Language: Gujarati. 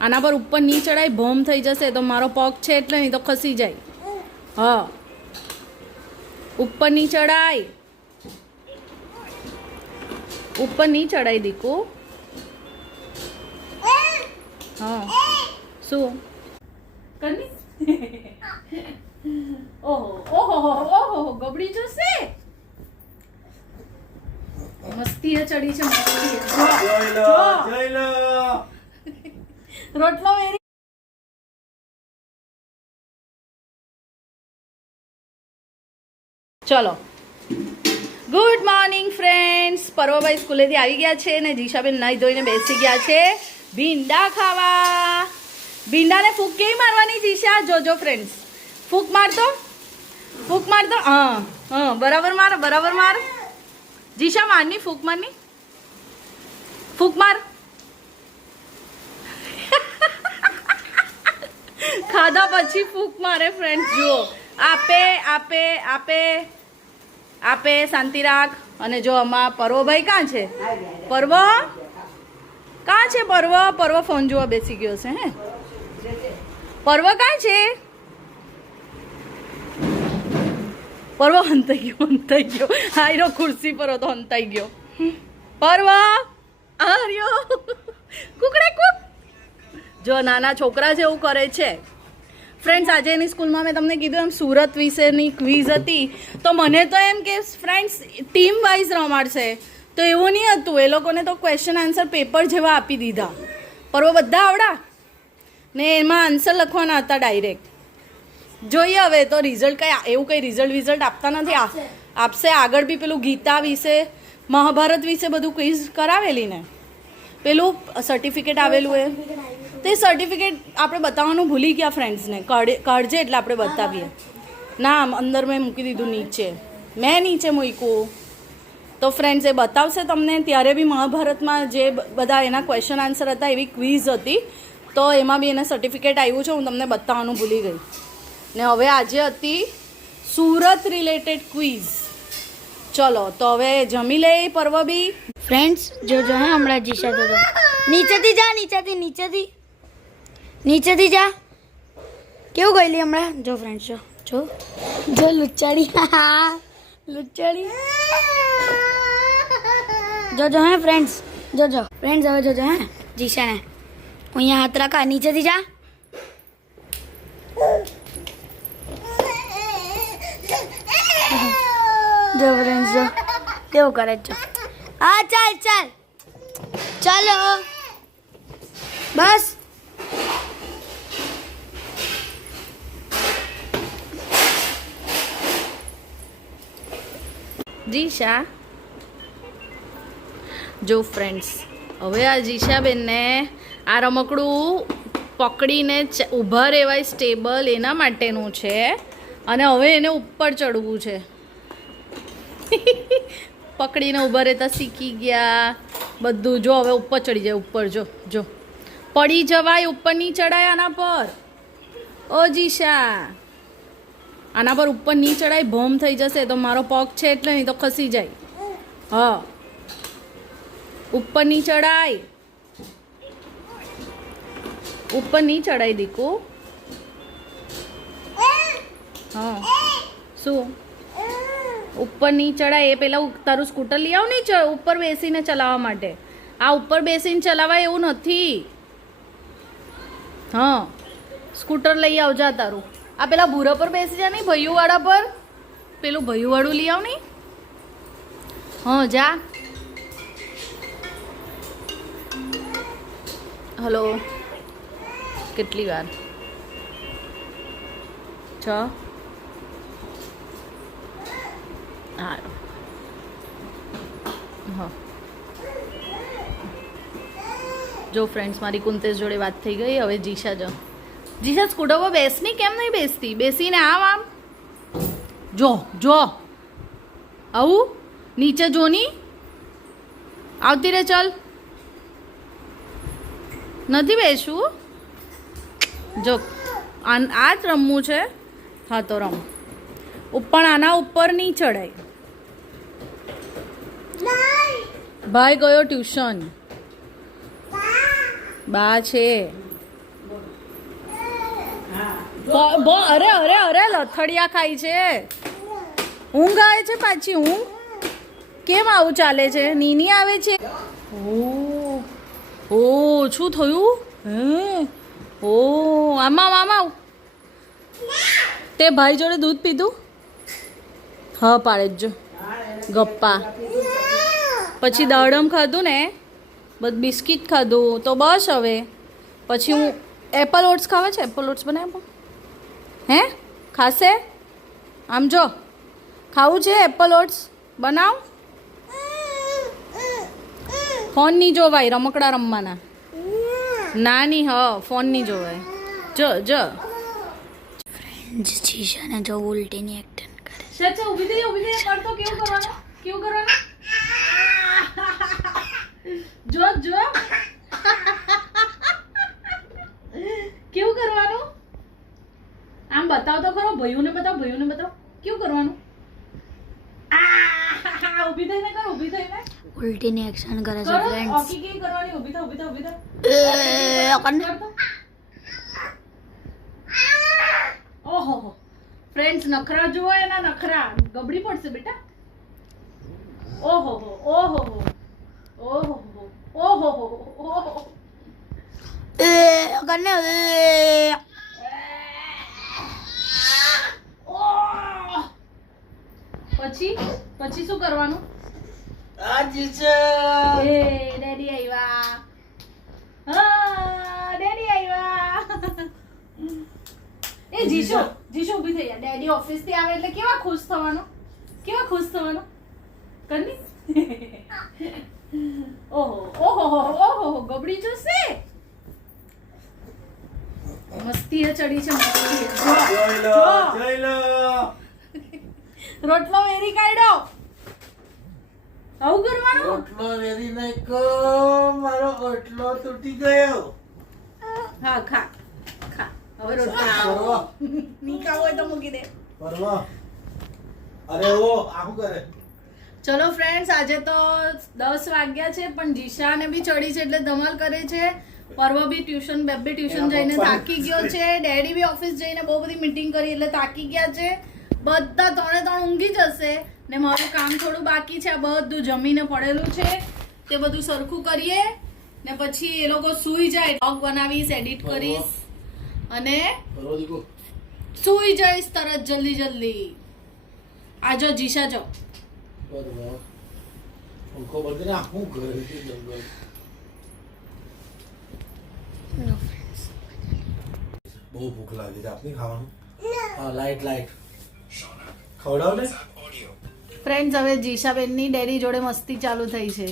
આના પર ઉપર નહીં ચડાય, ભોમ થઈ જશે તો મારો પગ છે એટલે, નહીં તો ખસી જાય. હા, ઉપર નહીં ચડાય, ઉપર નહીં ચડાય દીકુ. હા, શું કરની? ઓહો ઓહો ઓહો, ગબડી જશે. મસ્તી ચડી છે, મસ્તી. રોટલો વેરી. ચલો, ગુડ મોર્નિંગ ફ્રેન્ડ્સ. પર્વભાઈ સ્કૂલેથી આવી ગયા છે ને જીશાબેન નાઈ ધોઈને બેસી ગયા છે ભીંડા ખાવા. ભીંડાને ફૂંક કેવી મારવાની જીશા? જોજો ફ્રેન્ડ્સ, ફૂંક મારતો, ફૂંક મારતો. હા હા, બરાબર માર, બરાબર માર. જીશા મારની, ફૂંક મારની, ફૂંક માર. ખાધા પછી ફૂંક મારે ફ્રેન્ડ્સ. જુઓ, આપે આપે આપે આપે, શાંતિ રાખ. અને જો આમાં પર્વભાઈ ક્યાં છે? પર્વ ક્યાં છે? પર્વ ફોન જોવા બેસી ગયો છે. હે, પર્વ ક્યાં છે? પર્વ હંતાઈ ગયો. હાયરો ખુરશી પર હતો, હંતાઈ ગયો. પર્વ આર્યો, કુકડે કુક. જો નાના છોકરા જેવું કરે છે ફ્રેન્ડ્સ. આજે એની સ્કૂલમાં મેં તમને કીધું એમ સુરત વિશેની ક્વિઝ હતી. તો મને તો એમ કે ફ્રેન્ડ્સ ટીમ વાઇઝ રમાડશે, તો એવું નહીં હતું. એ લોકોને તો ક્વેશ્ચન આન્સર પેપર જેવા આપી દીધા. પર્વ બધા આવડા ને એમાં આન્સર લખવાના હતા ડાયરેક્ટ. જોઈએ હવે તો રિઝલ્ટ એવું કંઈ રિઝલ્ટ આપતા નથી. આપશે આગળ બી પેલું ગીતા વિશે, મહાભારત વિશે બધું ક્વિઝ કરાવેલી ને, પેલું સર્ટિફિકેટ આવેલું એ, તે સર્ટિફિકેટ આપણે બતાવવાનું ભૂલી ગયા ફ્રેન્ડ્સને. કાઢજે એટલે આપણે બતાવીએ. ના, અંદર મેં મૂકી દીધું નીચે, મેં નીચે મૂક્યું. તો ફ્રેન્ડ્સ એ બતાવશે તમને. ત્યારે બી મહાભારતમાં જે બધા એના ક્વેશ્ચન આન્સર હતા એવી ક્વિઝ હતી, તો એમાં બી એને સર્ટિફિકેટ આવ્યું છે. હું તમને બતાવવાનું ભૂલી ગઈ. ને હવે આજે હતી સુરત રિલેટેડ ક્વિઝ. ચલો તો હવે જમી લે પર્વ બી. ફ્રેન્ડ્સ જોજો હે, હમણાં જીશા જોજો. નીચેથી જા, નીચેથી જા. કેવું ગયેલી હમણાં? જો ફ્રેન્ડ્સ, જો લુચ્ચાડી, લુચ્ચાડી. જોજો હે ફ્રેન્ડ્સ, જોજો ફ્રેન્ડ્સ. હવે જોજો હે જીશાને. અહીંયા હાથ રાખા, નીચેથી જા. જો ફ્રેન્ડ્સ, જો કેવું કરે છે. હા, ચાલ ચાલો બસ. જીશા જો ફ્રેન્ડ્સ, હવે આ જીશાબેનને આ રમકડું પકડીને ઊભા રહેવાય સ્ટેબલ, એના માટેનું છે. અને હવે એને ઉપર ચડવું છે. પકડીને ઊભા રહેતા શીખી ગયા બધું. જો હવે ઉપર ચડી જાય. ઉપર જો પડી જવાય, ઉપર નહીં ચડાય આના પર. ઓ જીશા, આના પર ઉપર નહીં ચડાય, ભોમ થઈ જશે તો મારો પગ છે એટલે, નહીં તો ખસી જાય. હા, ઉપર નહીં ચડાય, ઉપર નહીં ચડાય દીકુ. હા, શું ઉપર નહીં ચડાય? એ પેલા તારું સ્કૂટર લઈ આવ નહીં ઉપર બેસીને ચલાવવા માટે. આ ઉપર બેસીને ચલાવાય એવું નથી. હા, સ્કૂટર લઈ આવજા તારું. આ પેલા ભૂરા પર બેસી જા નહીં, ભૈયુવાળા પર. પેલું ભૈયુવાળું લઈ આવ નહીં. હા, જા. હલો, કેટલી વાર? 6. હા, જો ફ્રેન્ડ્સ મારી કુંતેશ જોડે વાત થઈ ગઈ. હવે જીશા સ્કૂટર પર બેસની, કેમ નહીં બેસતી? બેસીને આમ જો આવું નીચે જોની આવતી રે. ચાલ, નથી બેસવું. જો આ જ રમવું છે. હા તો રમ. પણ આના ઉપર નહીં ચડાય. ભાઈ ગયો ટ્યુશન. બા છે. અરે અરે અરે લથડિયા ખાય છે. ઊંઘ આવે છે પાછી ઊંઘ. કેમ આવું ચાલે છે? નીની આવે છે. ઓ શું થયું? હે ઓ આમાં તે ભાઈ જોડે દૂધ પીધું? હા પાડે જ જો ગપ્પા. પછી દાડમ ખાધું ને, બસ બિસ્કિટ ખાધું તો બસ. હવે પછી હું એપલ ઓટ્સ ખાવે છે. એપલ ઓટ્સ બનાવ્યા હે ખાશે? આમ જો ખાવું છે એપલ ઓટ્સ બનાવ. ફોન નહીં જોવાય, રમકડા રમવાના. નાની ફોન નહીં જોવાય. જો જીશાને જો ઉલટીની એક્ટિંગ કરે. ચાચા ઊભી થઈ કરતો. કેવું કરવાનું? જો કેવું કરવાનું? આમ બતાવ તો ખરો. ભૈયુને બતાવ. કેવું કરવાનું? ઊભી થઈને કર. ઉલટીની એક્શન કરે છે કરો. ફ્રેન્ડ્સ. ઓકી કેવી કરવાની? ઊભી થા. ઓહો ફ્રેન્ડ્સ, નખરા જુઓ એના નખરા. ગબડી પડશે બેટા. ઓહો પછી શું કરવાનું? ડેડી આવ્યા. એ જીશુ ઊભી થઈ જા. ડેડી ઓફિસ થી આવે એટલે કેવા ખુશ થવાનું કરની. ઓહો ગબડી જશે. મસ્તી ચડી છે. રોટલો વેરી કાઢ્યો. આવું કરવાનું? રોટલો વેરી નાખો, મારો રોટલો તૂટી ગયો. હા ખા. હવે રોટલો નહીં ખાવો હોય તો મૂકી દે. પરવા. અરે ઓ આવું કરે. ચલો ફ્રેન્ડ્સ, આજે તો 10 વાગ્યા છે પણ જીશાને બી ચડી છે એટલે ધમાલ કરે છે. પર્વ બી ટ્યુશન જઈને થાકી ગયો છે. ડેડી બી ઓફિસ જઈને બહુ બધી મીટિંગ કરી એટલે થાકી ગયા છે. બધા 3 ઊંઘી જશે ને મારું કામ થોડું બાકી છે. આ બધું જમીને પડેલું છે તે બધું સરખું કરીએ ને પછી એ લોકો સૂઈ જાય. વ્લોગ બનાવીશ, એડિટ કરીશ અને સૂઈ જઈશ તરત જલ્દી. આજો જીશા જો. પરવા. ઉनको બોલते ना હું ઘરે થી જંગલ. બહુ ભૂખ લાગી છે. આપની ખાવાનું? હા લાઈટ ખવડાવ ને. ફ્રેન્ડ્સ, હવે જીશાબેનની ડેડી જોડે મસ્તી ચાલુ થઈ છે.